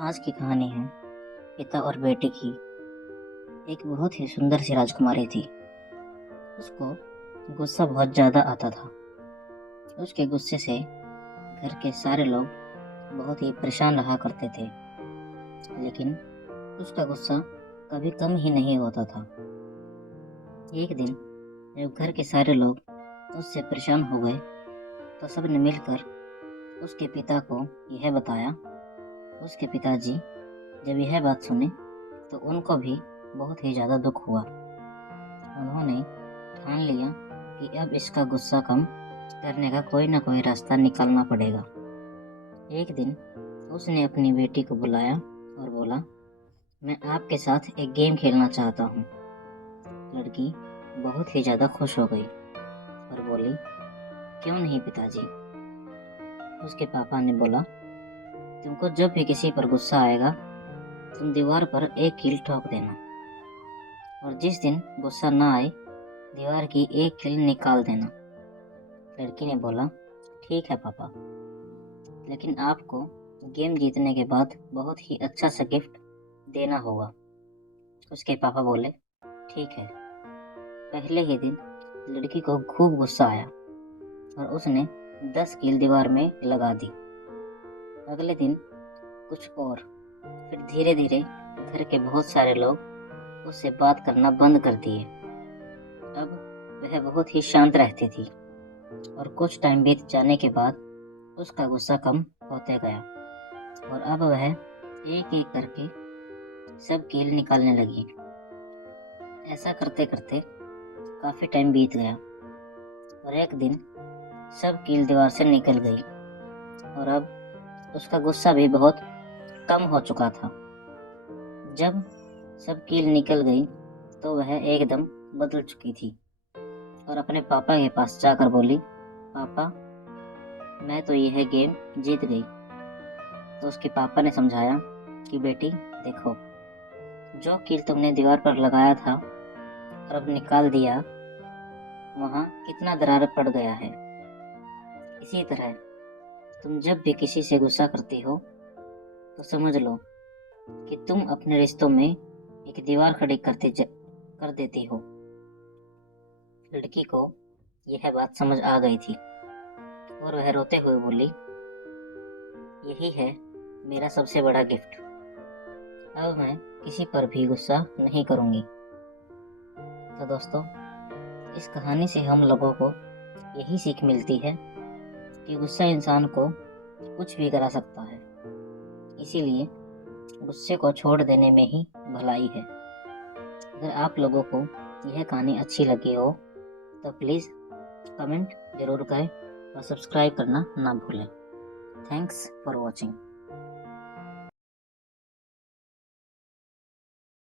आज की कहानी है पिता और बेटे की। एक बहुत ही सुंदर सी राजकुमारी थी। उसको गुस्सा बहुत ज़्यादा आता था। उसके गुस्से से घर के सारे लोग बहुत ही परेशान रहा करते थे, लेकिन उसका गुस्सा कभी कम ही नहीं होता था। एक दिन जब घर के सारे लोग उससे परेशान हो गए तो सबने मिलकर उसके पिता को यह बताया। उसके पिताजी जब यह बात सुने तो उनको भी बहुत ही ज़्यादा दुख हुआ। उन्होंने ठान लिया कि अब इसका गुस्सा कम करने का कोई ना कोई रास्ता निकालना पड़ेगा। एक दिन उसने अपनी बेटी को बुलाया और बोला, मैं आपके साथ एक गेम खेलना चाहता हूँ। लड़की बहुत ही ज़्यादा खुश हो गई और बोली, क्यों नहीं पिताजी। उसके पापा ने बोला, तुमको जब भी किसी पर गुस्सा आएगा तुम दीवार पर एक कील ठोक देना, और जिस दिन गुस्सा ना आए दीवार की एक कील निकाल देना। लड़की ने बोला, ठीक है पापा, लेकिन आपको गेम जीतने के बाद बहुत ही अच्छा सा गिफ्ट देना होगा। उसके पापा बोले, ठीक है। पहले ही दिन लड़की को खूब गुस्सा आया और उसने 10 कील दीवार में लगा दी। अगले दिन कुछ और, फिर धीरे धीरे घर के बहुत सारे लोग उससे बात करना बंद कर दिए। अब वह बहुत ही शांत रहती थी और कुछ टाइम बीत जाने के बाद उसका गुस्सा कम होते गया और अब वह एक एक करके सब कील निकालने लगी। ऐसा करते करते काफी टाइम बीत गया और एक दिन सब कील दीवार से निकल गई और अब उसका गुस्सा भी बहुत कम हो चुका था। जब सब कील निकल गई तो वह एकदम बदल चुकी थी और अपने पापा के पास जाकर बोली, पापा, मैं तो यह गेम जीत गई। तो उसके पापा ने समझाया कि बेटी देखो, जो कील तुमने दीवार पर लगाया था और अब निकाल दिया, वहाँ कितना दरार पड़ गया है। इसी तरह तुम जब भी किसी से गुस्सा करती हो तो समझ लो कि तुम अपने रिश्तों में एक दीवार खड़ी कर देती हो। लड़की को यह बात समझ आ गई थी और वह रोते हुए बोली, यही है मेरा सबसे बड़ा गिफ्ट। अब मैं किसी पर भी गुस्सा नहीं करूंगी। तो दोस्तों, इस कहानी से हम लोगों को यही सीख मिलती है कि गुस्सा इंसान को कुछ भी करा सकता है। इसीलिए गुस्से को छोड़ देने में ही भलाई है। अगर आप लोगों को यह कहानी अच्छी लगी हो तो प्लीज़ कमेंट जरूर करें और सब्सक्राइब करना ना भूलें। Thanks for watching.